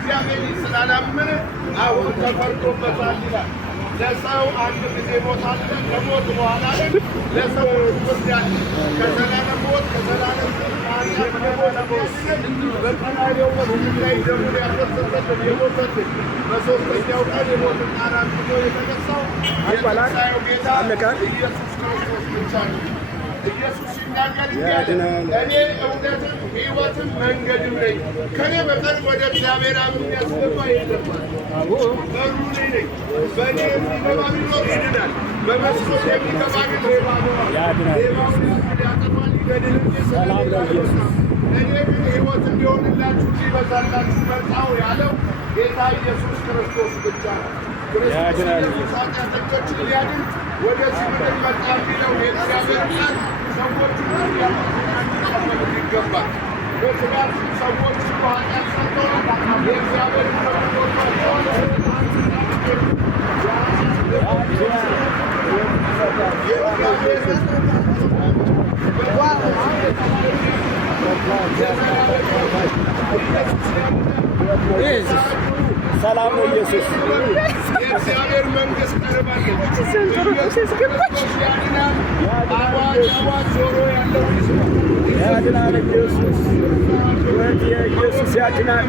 በእግዚአብሔር ስላላመነ አሁን ተፈርዶበታል ይላል። ለሰው አንድ ጊዜ ሞታል፣ ከሞት በኋላ ግን ለሰው ፍርድ ያለ ከዘላለም ሞት ከዘላለም በቀራንዮ መስቀል ላይ ደሙን ያፈሰሰልን የሞተልን በሦስተኛው ቀን የሞትን ጣር አንስቶ የተነሳው የትንሣኤው ጌታ ኢየሱስ ክርስቶስ ብቻ ነው። ኢየሱስ ሲናገር እኔ እውነትም ሕይወትም መንገድም ነኝ፣ ከእኔ በቀር ወደ እግዚአብሔር አብ የሚያስገባ የለም። በሩ እኔ ነኝ። በእኔ የሚገባ ቢኖር ይድናል፣ በመስኮት የሚገባ ግን ሌባ ነው። ሌባውን ሊያጠፋል ሊገድልም የሰላም እኔ ግን ሕይወት እንዲሆንላችሁ እንዲበዛላችሁ መጣሁ ያለው ጌታ ኢየሱስ ክርስቶስ ብቻ ነው። ክርስቶስ ኃጢአተኞችን ሊያድን ወደዚህ ምድር መጣ የሚለው የእግዚአብሔር ቃል ሰዎችን ሊያመጡ ይገባል። ምክንያቱም ሰዎች ኃጢአት ሰርተዋል። የእግዚአብሔር ሰላም ነው ኢየሱስ የእግዚአብሔር መንግሥት ቀርባለች። ያድናል። አዋጅ አዋጅ ጆሮ ያለው ያድናል። ኢየሱስ ኢየሱስ ያድናል።